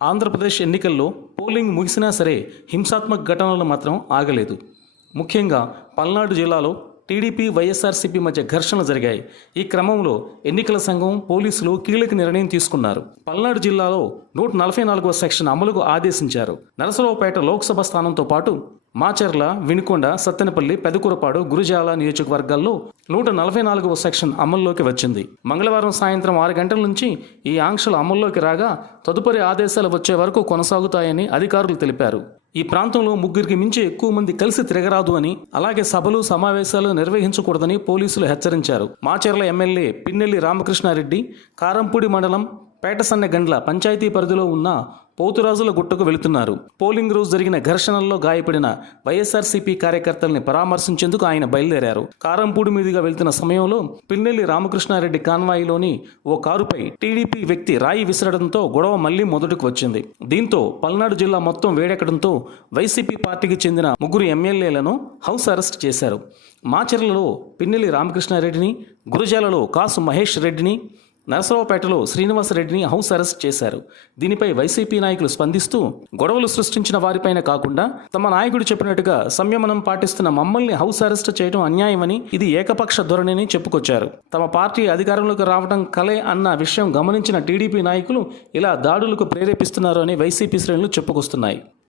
ఆంధ్రప్రదేశ్ ఎన్నికల్లో పోలింగ్ ముగిసినా సరే హింసాత్మక ఘటనలు మాత్రం ఆగలేదు. ముఖ్యంగా పల్నాడు జిల్లాలో టీడీపీ వైఎస్ఆర్సీపీ మధ్య ఘర్షణలు జరిగాయి. ఈ క్రమంలో ఎన్నికల సంఘం, పోలీసులు కీలక నిర్ణయం తీసుకున్నారు. పల్నాడు జిల్లాలో 144వ సెక్షన్ అమలుకు ఆదేశించారు. నరసరావుపేట లోక్సభ స్థానంతో పాటు మాచర్ల, వినుకొండ, సత్తెనపల్లి, పెదకూరపాడు, గురుజాల నియోజకవర్గాల్లో 144వ సెక్షన్ అమల్లోకి వచ్చింది. మంగళవారం సాయంత్రం 6 గంటల నుంచి ఈ ఆంక్షలు అమల్లోకి రాగా తదుపరి ఆదేశాలు వచ్చే వరకు కొనసాగుతాయని అధికారులు తెలిపారు. ఈ ప్రాంతంలో 3కి మించి ఎక్కువ మంది కలిసి తిరగరాదు అని, అలాగే సభలు, సమావేశాలు నిర్వహించకూడదని పోలీసులు హెచ్చరించారు. మాచర్ల ఎమ్మెల్యే పిన్నెల్లి రామకృష్ణారెడ్డి కారంపూడి మండలం పేటసన్నెగండ్ల పంచాయతీ పరిధిలో ఉన్న పోతురాజుల గుట్టకు వెళుతున్నారు. పోలింగ్ రోజు జరిగిన ఘర్షణల్లో గాయపడిన వైఎస్ఆర్సీపీ కార్యకర్తల్ని పరామర్శించేందుకు ఆయన బయలుదేరారు. కారంపూడి మీదుగా వెళ్తున్న సమయంలో పిన్నెల్లి రామకృష్ణారెడ్డి కాన్వాయిలోని ఓ కారుపై టీడీపీ వ్యక్తి రాయి విసరడంతో గొడవ మళ్లీ మొదటికి వచ్చింది. దీంతో పల్నాడు జిల్లా మొత్తం వేడెక్కడంతో వైసీపీ పార్టీకి చెందిన 3 ఎమ్మెల్యేలను హౌస్ అరెస్ట్ చేశారు. మాచర్లలో పిన్నెల్లి రామకృష్ణారెడ్డిని, గురుజాలలో కాసు మహేష్ రెడ్డిని, నరసరావుపేటలో శ్రీనివాసరెడ్డిని హౌస్ అరెస్ట్ చేశారు. దీనిపై వైసీపీ నాయకులు స్పందిస్తూ గొడవలు సృష్టించిన వారిపైన కాకుండా తమ నాయకుడు చెప్పినట్టుగా సంయమనం పాటిస్తున్న మమ్మల్ని హౌస్ అరెస్ట్ చేయడం అన్యాయమని, ఇది ఏకపక్ష ధోరణిని చెప్పుకొచ్చారు. తమ పార్టీ అధికారంలోకి రావడం కలే అన్న విషయం గమనించిన టీడీపీ నాయకులు ఇలా దాడులకు ప్రేరేపిస్తున్నారు అని వైసీపీ శ్రేణులు చెప్పుకొస్తున్నాయి.